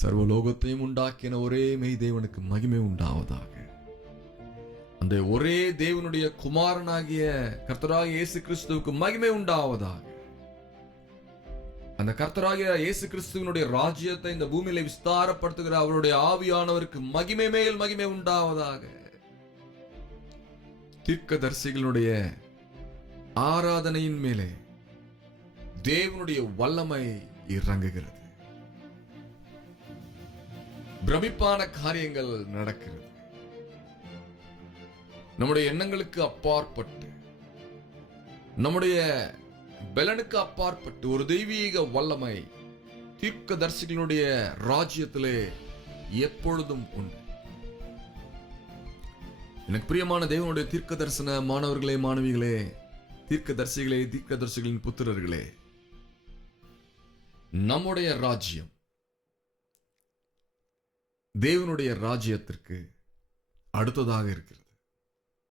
சர்வலோகத்தையும் உண்டாக்கின ஒரே மெய் தேவனுக்கு மகிமை உண்டாவதாக. அந்த ஒரே தேவனுடைய குமாரனாகிய கர்த்தராகிய இயேசு கிறிஸ்துவுக்கு மகிமை உண்டாவதாக. அந்த கர்த்தராகிய இயேசு கிறிஸ்துவினுடைய ராஜ்யத்தை இந்த பூமியில விஸ்தாரப்படுத்துகிற அவருடைய ஆவியானவருக்கு மகிமை மேல் மகிமை உண்டாவதாக. தீர்க்கதரிசிகளுடைய ஆராதனையின் மேலே தேவனுடைய வல்லமை இறங்குகிறது. பிரமிப்பான காரியங்கள் நடக்கிறது. நம்முடைய எண்ணங்களுக்கு அப்பாற்பட்டு, நம்முடைய பலனுக்கு அப்பாற்பட்டு ஒரு தெய்வீக வல்லமை தீர்க்கதரிசிகளுடைய ராஜ்யத்திலே எப்பொழுதும் உண்டு. எனக்கு பிரியமான தேவனுடைய தீர்க்க தரிசன மாணவர்களே, மாணவிகளே, தீர்க்கதரிசிகளே, தீர்க்கதரிசிகளின் புத்திரர்களே, நம்முடைய ராஜ்யம் தேவனுடைய ராஜ்யத்திற்கு அடுத்ததாக இருக்கிறது.